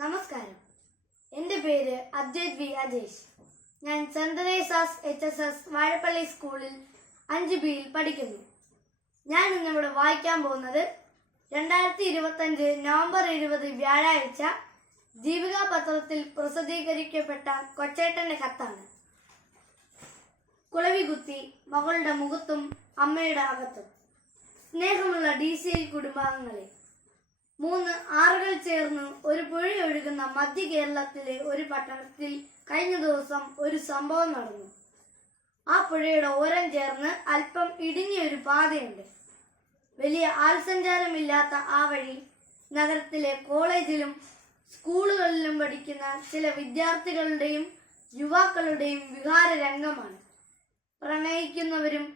നമസ്കാരം. എൻ്റെ പേര് അദ്വൈത് വി അജേഷ്. ഞാൻ സെന്റ് തെരേസാസ് HSS വാഴപ്പള്ളി സ്കൂളിൽ 5Bയിൽ പഠിക്കുന്നു. ഞാൻ ഇന്നിവിടെ വായിക്കാൻ പോകുന്നത് 2025 നവംബർ 20 വ്യാഴാഴ്ച ദീപിക പത്രത്തിൽ പ്രസിദ്ധീകരിക്കപ്പെട്ട കൊച്ചേട്ടന്റെ കത്താണ്. കുളവി കുത്തി മകളുടെ മുഖത്തും അമ്മയുടെ അകത്തും. സ്നേഹമുള്ള DCL കുടുംബാംഗങ്ങളെ, 3 ആറുകൾ ചേർന്ന് ഒരു പുഴയൊഴുകുന്ന മധ്യ കേരളത്തിലെ ഒരു പട്ടണത്തിൽ കഴിഞ്ഞ ദിവസം ഒരു സംഭവം നടന്നു. ആ പുഴയുടെ ഓരം ചേർന്ന് അല്പം ഇടുങ്ങിയൊരു പാതയുണ്ട്. വലിയ ആൾസഞ്ചാരമില്ലാത്ത ആ വഴി നഗരത്തിലെ കോളേജിലും സ്കൂളുകളിലും പഠിക്കുന്ന ചില വിദ്യാർത്ഥികളുടെയും യുവാക്കളുടെയും വികാര രംഗമാണ്. പ്രണയിക്കുന്നവരും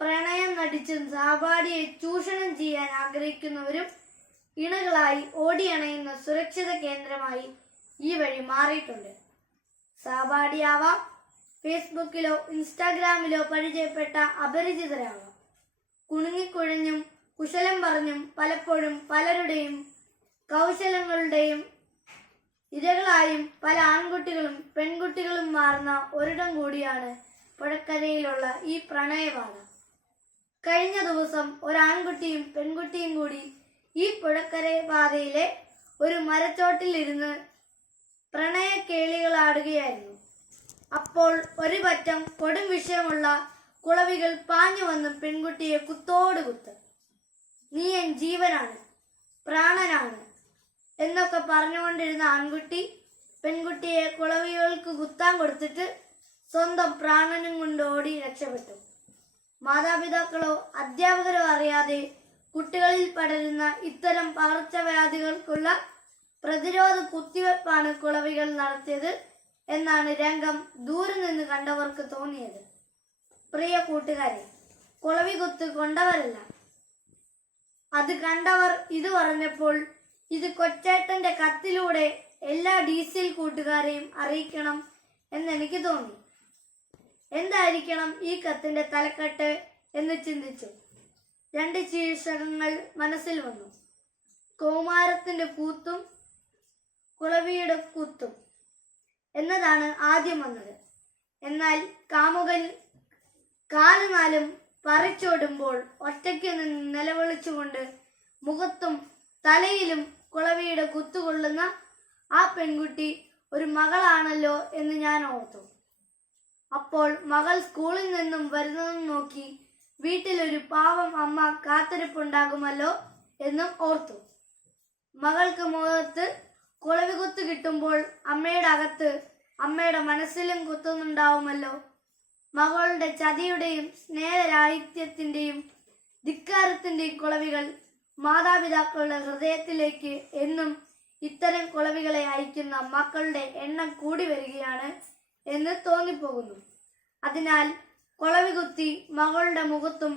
പ്രണയം നടിച്ച് സഹപാഠിയെ ചൂഷണം ചെയ്യാൻ ആഗ്രഹിക്കുന്നവരും ഇണകളായി ഓടിയണയുന്ന സുരക്ഷിത കേന്ദ്രമായി ഈ വഴി മാറിയിട്ടുണ്ട്. സഹപാഠിയാവാം, ഫേസ്ബുക്കിലോ ഇൻസ്റ്റാഗ്രാമിലോ പരിചയപ്പെട്ട അപരിചിതരാവാം. കുണുങ്ങിക്കുഴഞ്ഞും കുശലം പറഞ്ഞും പലപ്പോഴും പലരുടെയും കൗശലങ്ങളുടെയും ഇരകളായും പല ആൺകുട്ടികളും പെൺകുട്ടികളും മാറുന്ന ഒരിടം കൂടിയാണ് പുഴക്കരയിലുള്ള ഈ പ്രണയപാത. കഴിഞ്ഞ ദിവസം ഒരാൺകുട്ടിയും പെൺകുട്ടിയും കൂടി ഈ പുഴക്കര പാതയിലെ ഒരു മരച്ചോട്ടിലിരുന്ന് പ്രണയ കേളികളാടുകയായിരുന്നു. അപ്പോൾ ഒരു പറ്റം കൊടും വിഷയമുള്ള കുളവികൾ പാഞ്ഞു വന്ന് പെൺകുട്ടിയെ കുത്തോട് കുത്ത്. നീ എൻ ജീവനാണ്, പ്രാണനാണ് എന്നൊക്കെ പറഞ്ഞുകൊണ്ടിരുന്ന ആൺകുട്ടി പെൺകുട്ടിയെ കുളവികൾക്ക് കുത്താൻ കൊടുത്തിട്ട് സ്വന്തം പ്രാണനും കൊണ്ട് ഓടി രക്ഷപ്പെട്ടു. മാതാപിതാക്കളോ അധ്യാപകരോ അറിയാതെ കുട്ടികളിൽ പടരുന്ന ഇത്തരം പകർച്ചവ്യാധികൾക്കുള്ള പ്രതിരോധ കുത്തിവെപ്പാണ് കുളവികൾ നടത്തിയത് എന്നാണ് രംഗം ദൂരെ നിന്ന് കണ്ടവർക്ക് തോന്നിയത്. പ്രിയ കൂട്ടുകാരെ, കുളവി കുത്ത് കൊണ്ടവരല്ല, അത് കണ്ടവർ ഇത് പറഞ്ഞപ്പോൾ ഇത് കൊച്ചേട്ടന്റെ കത്തിലൂടെ എല്ലാ DCL കൂട്ടുകാരെയും അറിയിക്കണം എന്നെനിക്ക് തോന്നി. എന്തായിരിക്കണം ഈ കത്തിന്റെ തലക്കെട്ട് എന്ന് ചിന്തിച്ചു. 2 ശീർഷകങ്ങൾ മനസ്സിൽ വന്നു. കൗമാരത്തിന്റെ കൂത്തും കുളവിയുടെ കൂത്തും എന്നതാണ് ആദ്യം വന്നത്. എന്നാൽ കാമുകൻ കാലുനാലും പറിച്ചോടുമ്പോൾ ഒറ്റയ്ക്ക് നിന്ന് നിലവിളിച്ചുകൊണ്ട് മുഖത്തും തലയിലും കുളവിയുടെ കുത്തുകൊള്ളുന്ന ആ പെൺകുട്ടി ഒരു മകളാണല്ലോ എന്ന് ഞാൻ ഓർത്തു. അപ്പോൾ മകൾ സ്കൂളിൽ നിന്നും വരുന്നതും നോക്കി വീട്ടിലൊരു പാവം അമ്മ കാത്തിരിപ്പുണ്ടാകുമല്ലോ എന്നും ഓർത്തു. മകൾക്ക് മുഖത്ത് കുളവി കുത്ത് കിട്ടുമ്പോൾ അമ്മയുടെ അകത്ത് അമ്മയുടെ മനസ്സിലും കുത്തുന്നുണ്ടാവുമല്ലോ. മകളുടെ ചതിയുടെയും സ്നേഹരാഹിത്യത്തിന്റെയും ധിക്കാരത്തിന്റെയും കുളവികൾ മാതാപിതാക്കളുടെ ഹൃദയത്തിലേക്ക് എന്നും ഇത്തരം കുളവികളെ അയക്കുന്ന മക്കളുടെ എണ്ണം കൂടി വരികയാണ് എന്ന് തോന്നിപ്പോകുന്നു. അതിനാൽ കുളവി കുത്തി മകളുടെ മുഖത്തും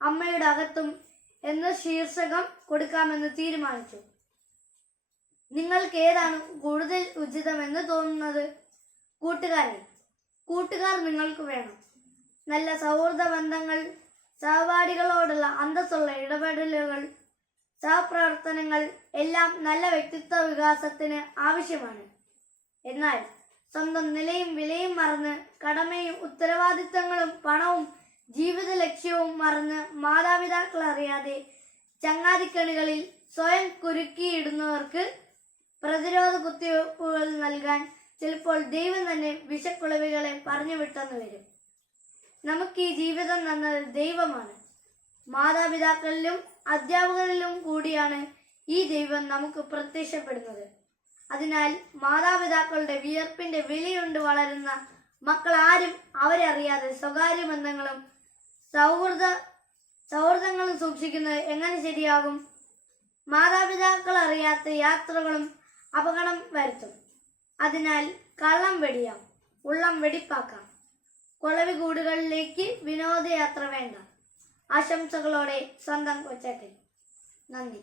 അമ്മയുടെ അകത്തും എന്ന ശീർഷകം കൊടുക്കാമെന്ന് തീരുമാനിച്ചു. നിങ്ങൾക്ക് ഏതാണ് കൂടുതൽ ഉചിതമെന്ന് തോന്നുന്നത്? കൂട്ടുകാർ നിങ്ങൾക്ക് വേണം. നല്ല സൗഹൃദ ബന്ധങ്ങൾ, സഹപാഠികളോടുള്ള അന്തസ്സുള്ള ഇടപെടലുകൾ, സഹപ്രവർത്തനങ്ങൾ എല്ലാം നല്ല വ്യക്തിത്വ വികാസത്തിന് ആവശ്യമാണ്. എന്നാൽ സ്വന്തം നിലയും വിലയും മറന്ന് കടമയും ഉത്തരവാദിത്തങ്ങളും പണവും ജീവിത ലക്ഷ്യവും മറന്ന് മാതാപിതാക്കൾ അറിയാതെ ചങ്ങാതിക്കണികളിൽ സ്വയം കുരുക്കിയിടുന്നവർക്ക് പ്രതിരോധ കുത്തിവയ്പ്പുകൾ നൽകാൻ ചിലപ്പോൾ ദൈവം തന്നെ വിഷക്കുളവികളെ പറഞ്ഞു വിട്ടെന്ന് വരും. നമുക്ക് ഈ ജീവിതം തന്നത് ദൈവമാണ്. മാതാപിതാക്കളിലും അധ്യാപകരിലും കൂടിയാണ് ഈ ദൈവം നമുക്ക് പ്രത്യക്ഷപ്പെടുന്നത്. അതിനാൽ മാതാപിതാക്കളുടെ വിയർപ്പിന്റെ വിലയുണ്ട് വളരുന്ന മക്കൾ ആരും അവരെ അറിയാതെ സ്വകാര്യ ബന്ധങ്ങളും സൗഹൃദങ്ങളും സൂക്ഷിക്കുന്നത് എങ്ങനെ ശരിയാകും? മാതാപിതാക്കൾ അറിയാത്ത യാത്രകളും അപകടം വരുത്തും. അതിനാൽ കള്ളം വെടിയാം, ഉള്ളം വെടിപ്പാക്കാം. കുളവി കൂടുകളിലേക്ക് വിനോദയാത്ര വേണ്ട. ആശംസകളോടെ സ്വന്തം കൊച്ചേട്ടൻ. നന്ദി.